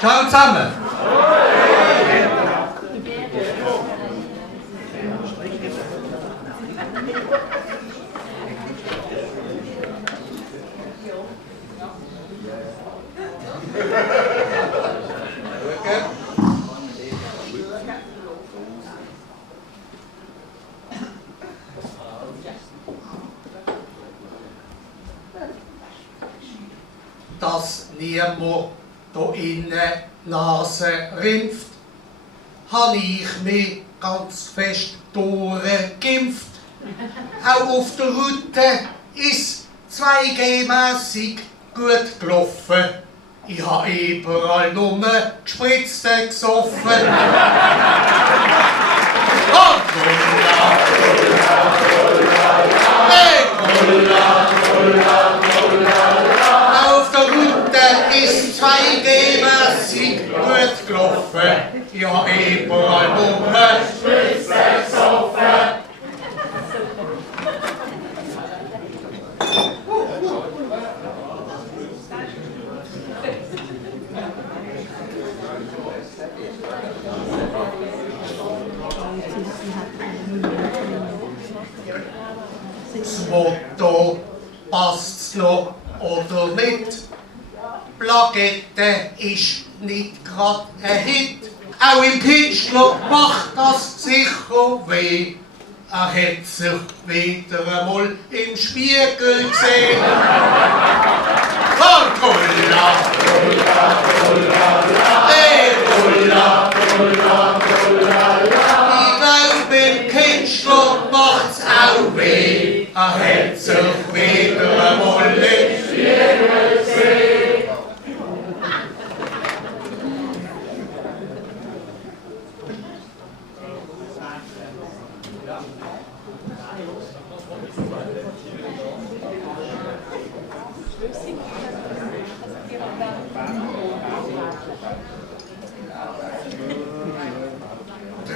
Ciao zusammen! Dass niemand hier innen Nase rimpft, habe ich mich ganz fest durchgeimpft. Auch auf der Route ist 2G-mässig gut gelaufen. Ich habe überall nur Gespritzte gesoffen. Und auf der Route ist 2G-mässig gut gelaufen. Ich habe überall nur Gespritzte gesoffen. Das Motto, passt's noch oder nicht? Plakette ist nicht gerade ein Hit. Auch im Künstler macht das sicher weh. Er hat sich wieder einmal im Spiegel gesehen. Und Bulla, Bulla, Bulla, hey Bulla, Bulla, Bulla, ich glaub, im Künstler macht's auch weh. Er hat sich wieder einmal im Spiegel gesehen.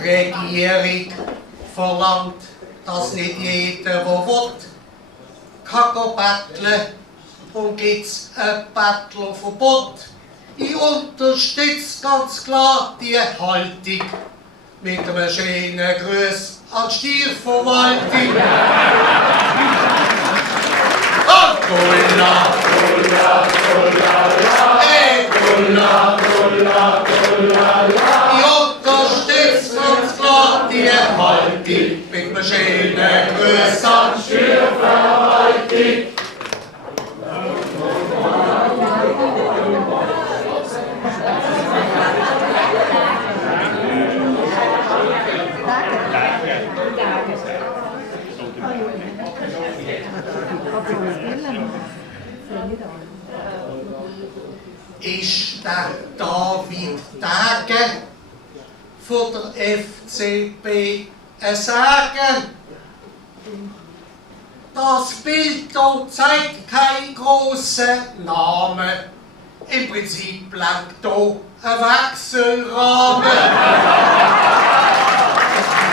Die Regierung verlangt, dass nicht jeder, der will, kann betteln, und gibt's ein Bettlerverbot. Ich unterstütze ganz klar die Haltung mit einem schönen Gruß an die Steuerverwaltung. Und Bulla, Bulla, Bulla, hey Bulla, Bulla, Bulla, ich unterstütze ganz klar die Haltung mit einem schönen Gruß an die Steuerverwaltung. Ist der David Tage von der FCB ein Sagen? Das Bild hier zeigt keinen grossen Namen. Im Prinzip bleibt hier ein Wechselrahmen.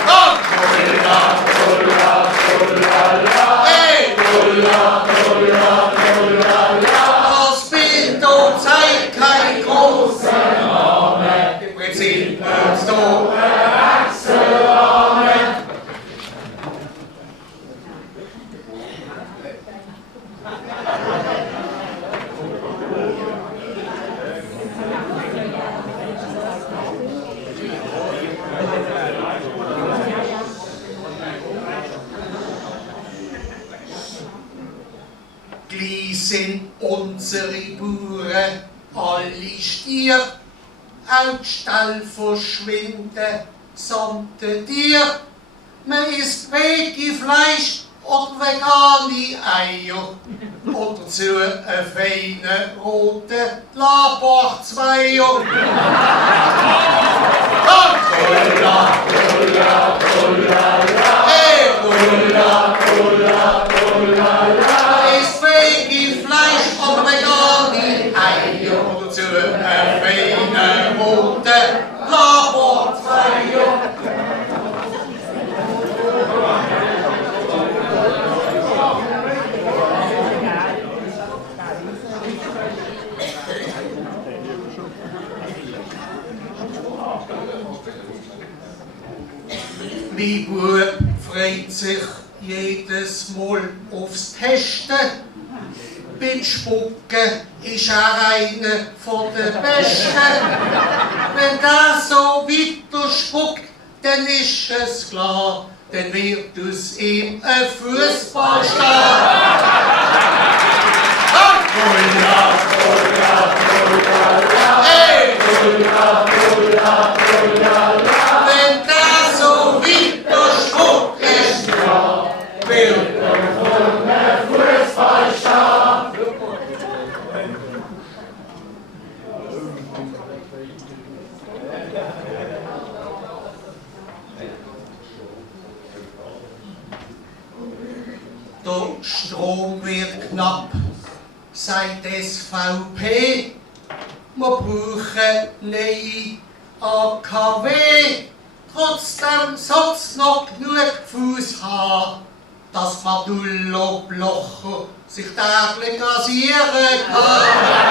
Und Bulla, Bulla, Bulla, hey Bulla, Bulla, Bulla, das Bild hier zeigt keinen grossen Namen. Im Prinzip bleibt hier ein Wechselrahmen. Sind unsere Bauern alle Stier, auch die Ställe verschwinden samt den Tier. Man isst Veggie-Fleisch oder vegane Eier oder dazu einen feinen roten Labortzweier. Und Bulla, Bulla, Bulla, hey Bulla, Bulla, Bulla, Fleisch oder vegane Eier oder dazu einen feinen roten Labortzweier. Mein Bub freut sich jedes Mal aufs Testen. Beim Spucken ist er einer von den Besten. Wenn der so weiter spuckt, dann ist es klar, dann wird aus ihm ein Fußballstar. Hey! Wenn der so weiter spuckt, ist klar, wird er von einem Fußballstar. Der Strom wird knapp, sagt SVP. Wir brauchen neue AKW. Trotzdem soll es noch genug Fuß haben, dass Badullo-Blocher sich täglich rasieren kann.